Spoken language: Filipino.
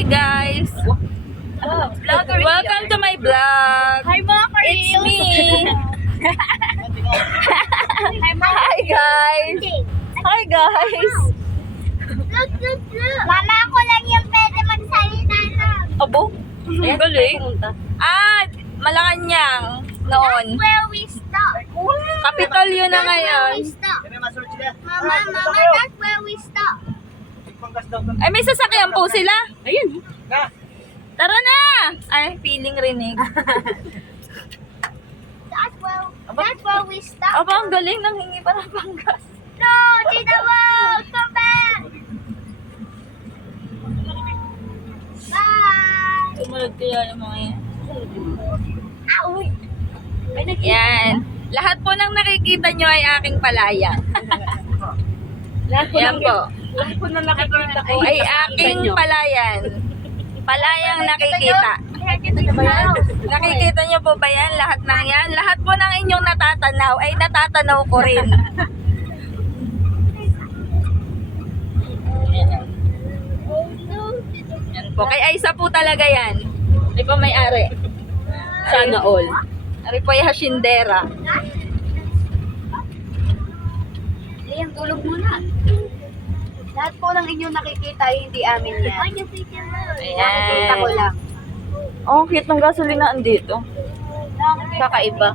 Hi guys! Welcome to my vlog! Hi mga It's Karil! me! Hi guys! Hi guys! Mama, ako lang yung pwede magsalita na. Abo? Ang galing! Malacanang noon. That's where we stop. Kapitolyo na ngayon. Mama, that's where we stop. Ay, may sasakyan po sila. Ayun. Tara na! Ay, feeling rinig. That's where we stop. Aba, ang galing. Nanghingi pa ng panggas. No, Tita Mo, come back. Bye. Sumunod kaya yung mga yan. Ow. Yan. Lahat po ng nakikita nyo ay aking palayan. Yan po. Lahat po na nakikita ko Ay aking palayan. Palayang nakikita. Nakikita niyo ba yan? Nakikita nyo po ba yan? Lahat ng yan? Lahat po ng inyong natatanaw ay natatanaw ko rin. Yan po. Kay Aisa po talaga yan. Di po may-ari. Sana all. Ari po yung hasyendera. Ayan, tulog muna. Lahat po ng inyong nakikita ay hindi amin yan. Nakikita ko Ayan. lang. Oh, cute ng gasolina andito. Kakaiba.